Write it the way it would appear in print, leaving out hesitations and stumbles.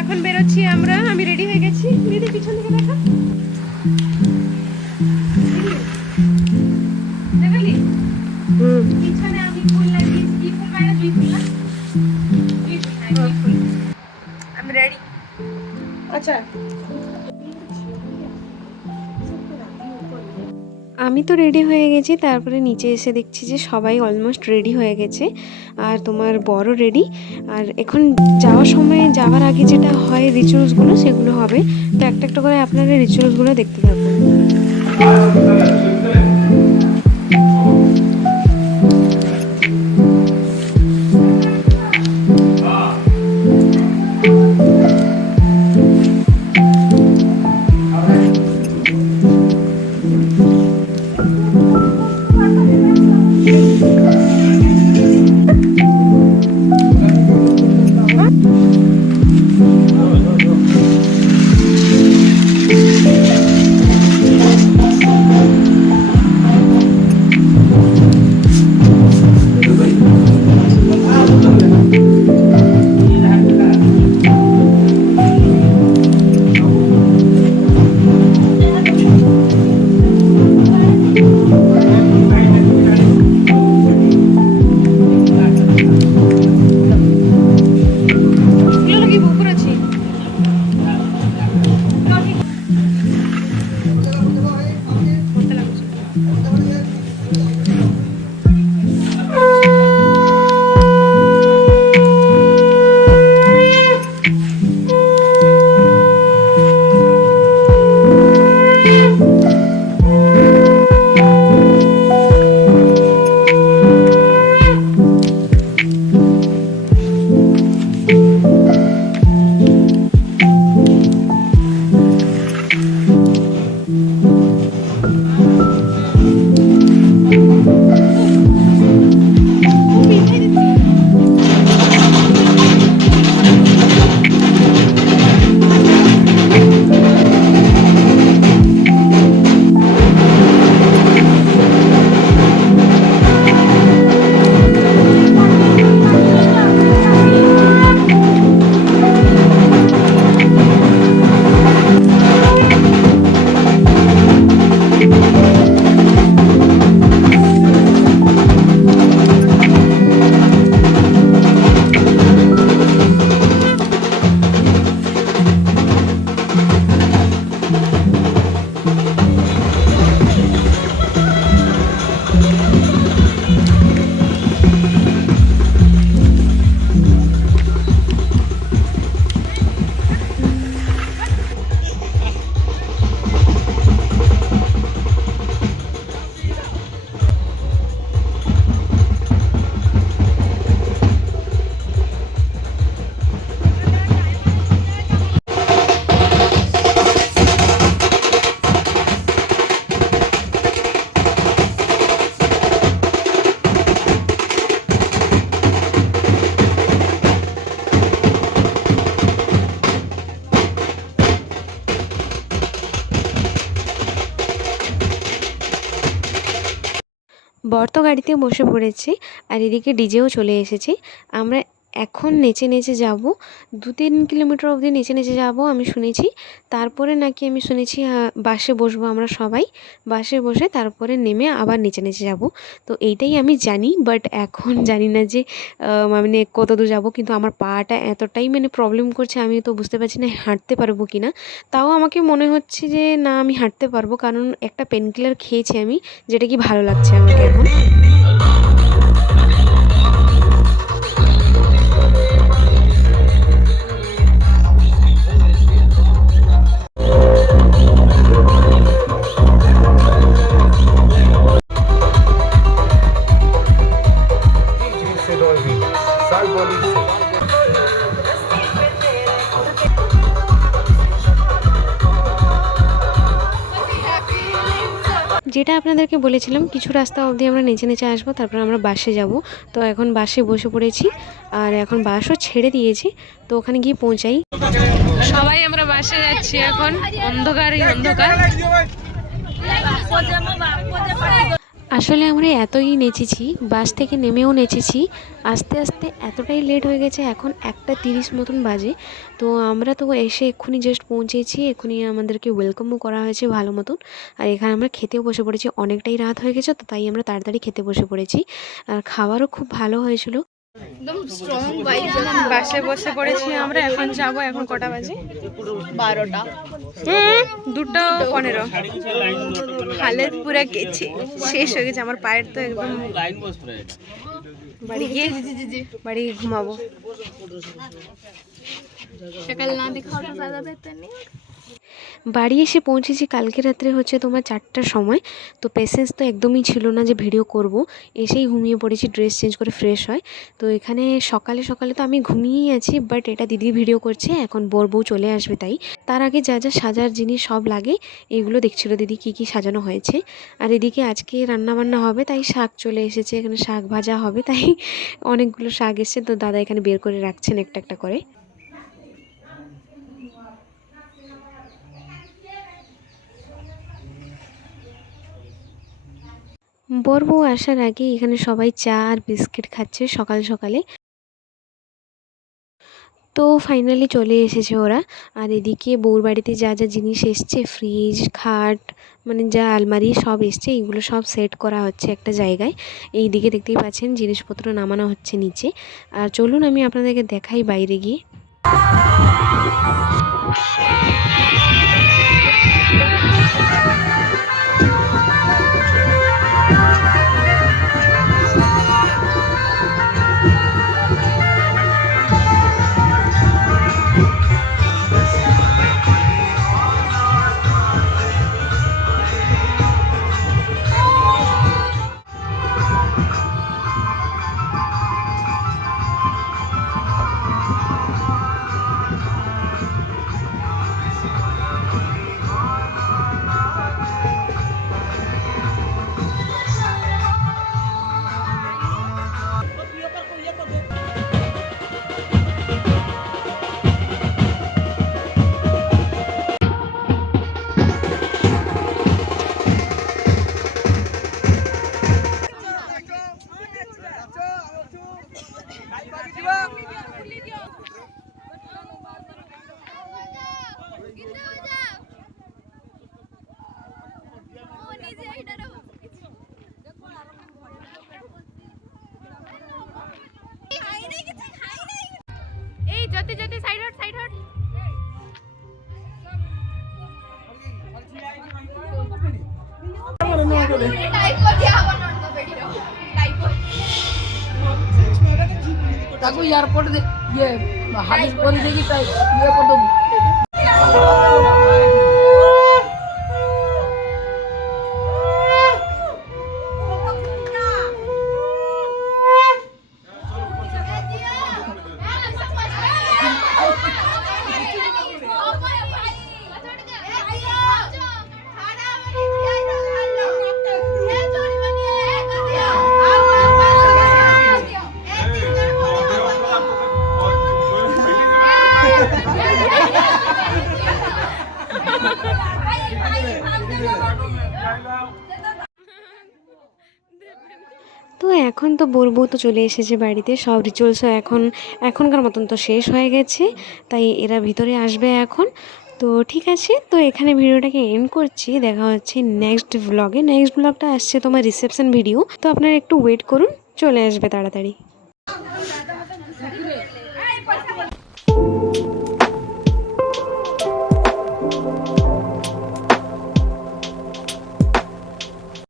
এখন বেরোচ্ছি আমরা, আমি রেডি হয়ে গেছি। দিদি পিছন দিকে দেখা, দেখালি পিছনে আমি ফুল লাগিয়েছি। কি ফুল মানে? জুঁই ফুল না? জুঁই ফুল, হ্যাঁ জুঁই ফুল। আমি রেডি। আচ্ছা, আমি তো রেডি হয়ে গেছি। তারপরে নিচে এসে দেখছি যে সবাই অলমোস্ট রেডি হয়ে গেছে, আর তোমার বড় রেডি। আর এখন যাওয়ার সময়, যাওয়ার আগে যেটা হয় রিচুয়ালসগুলো, সেগুলো হবে। তো একটা একটা করে আপনারা রিচুয়ালসগুলো দেখতে থাকুন। বর তো গাড়িতে বসে পড়েছে, আর এদিকে ডিজেও চলে এসেছে। আমরা এখন নেচে নেচে যাব, 2-3 কিলোমিটার অবধি নেচে নেচে যাব আমি শুনেছি। তারপরে নাকি আমি শুনেছি বাসে বসবো আমরা সবাই, বাসে বসে তারপরে নেমে আবার নেচে নেচে যাব। তো এইটাই আমি জানি, বাট এখন জানি না যে মানে কত দূর যাবো। কিন্তু আমার পাটা এতটাই মানে প্রবলেম করছে, আমি তো বুঝতে পারছি না হাঁটতে পারবো কি না। তাও আমাকে মনে হচ্ছে যে না, আমি হাঁটতে পারবো, কারণ একটা পেন কিলার খেয়েছি আমি, যেটা কি ভালো লাগছে আমাকে এখন। যেটা আপনাদেরকে বলেছিলাম, কিছু রাস্তা অবধি আমরা নেচে নেচে আসবো, তারপর আমরা বাসে যাব। তো এখন বাসে বসে পড়েছি, আর এখন বাসও ছেড়ে দিয়েছি। তো ওখানে গিয়ে পৌঁছাই। সবাই আমরা বাসে যাচ্ছি এখন, অন্ধকারই অন্ধকার। আসলে আমরা এতই নেচেছি, বাস থেকে নেমেও নেচেছি, আস্তে আস্তে এতটাই লেট হয়ে গেছে, এখন 1:30 মতন বাজে। তো আমরা তো এসে এক্ষুনি জাস্ট পৌঁছেছি, এক্ষুনি আমাদেরকে ওয়েলকামও করা হয়েছে ভালো মতন। আর এখানে আমরা খেতেও বসে পড়েছি, অনেকটাই রাত হয়ে গেছে, তো তাই আমরা তাড়াতাড়ি খেতে বসে পড়েছি। আর খাবারও খুব ভালো হয়েছিল। একদম স্ট্রং ভাইব। বাসে বসে পড়েছি আমরা, এখন যাব। এখন কটা বাজে? 12টা। 2:15। হালের পুরা গেছে, শেষ হয়ে গেছে আমার পায়ের, তো একদম বাড়ি গিয়ে ঘুমাবো। সকাল না দেখা তো ज़्यादा बेहतर नहीं। বাড়ি এসে পৌঁছেছি কালকে রাত্রে হচ্ছে তোমার 4টার সময়। তো পেশেন্স তো একদমই ছিল না যে ভিডিও করব, এসেই ঘুমিয়ে পড়েছি, ড্রেস চেঞ্জ করে ফ্রেশ হয়। তো এখানে সকালে সকালে তো আমি ঘুমিয়েই আছি, বাট এটা দিদি ভিডিও করছে, এখন বর বউ চলে আসবে, তাই তার আগে যা যা সাজার জিনিস সব লাগে এগুলো দেখছিল দিদি কী কী সাজানো হয়েছে। আর এদিকে আজকে রান্নাবান্না হবে, তাই শাক চলে এসেছে, এখানে শাক ভাজা হবে, তাই অনেকগুলো শাক এসছে, তো দাদা এখানে বের করে রাখছেন একটা একটা করে। বর বউ আসার আগে এখানে সবাই চা আর বিস্কিট খাচ্ছে সকাল সকালে। তো ফাইনালি চলে এসেছে ওরা। আর এদিকে বউর বাড়িতে যা যা জিনিস এসছে, ফ্রিজ, খাট, মানে যা আলমারি সব এসছে, এইগুলো সব সেট করা হচ্ছে একটা জায়গায়। এই দিকে দেখতেই পাচ্ছেন জিনিসপত্র নামানো হচ্ছে নিচে। আর চলুন আমি আপনাদেরকে দেখাই বাইরে গিয়ে। এই জ্যোতি জ্যোতি সাইড হট সাইড হট। ताको एयरपोर्ट दे ये हादिस बोल देगी टाइप ये को तो তো এখন তো বর বউ তো চলে এসেছে বাড়িতে, সব রিচুয়ালসও এখনকার মতন তো শেষ হয়ে গেছে, তাই এরা ভিতরে আসবে এখন। তো ঠিক আছে, তো এখানে ভিডিওটাকে এন্ড করছি, দেখা হচ্ছে নেক্সট ব্লগে। নেক্সট ব্লগটা আসছে তোমার রিসেপশন ভিডিও, তো আপনারা একটু ওয়েট করুন, চলে আসবে তাড়াতাড়ি।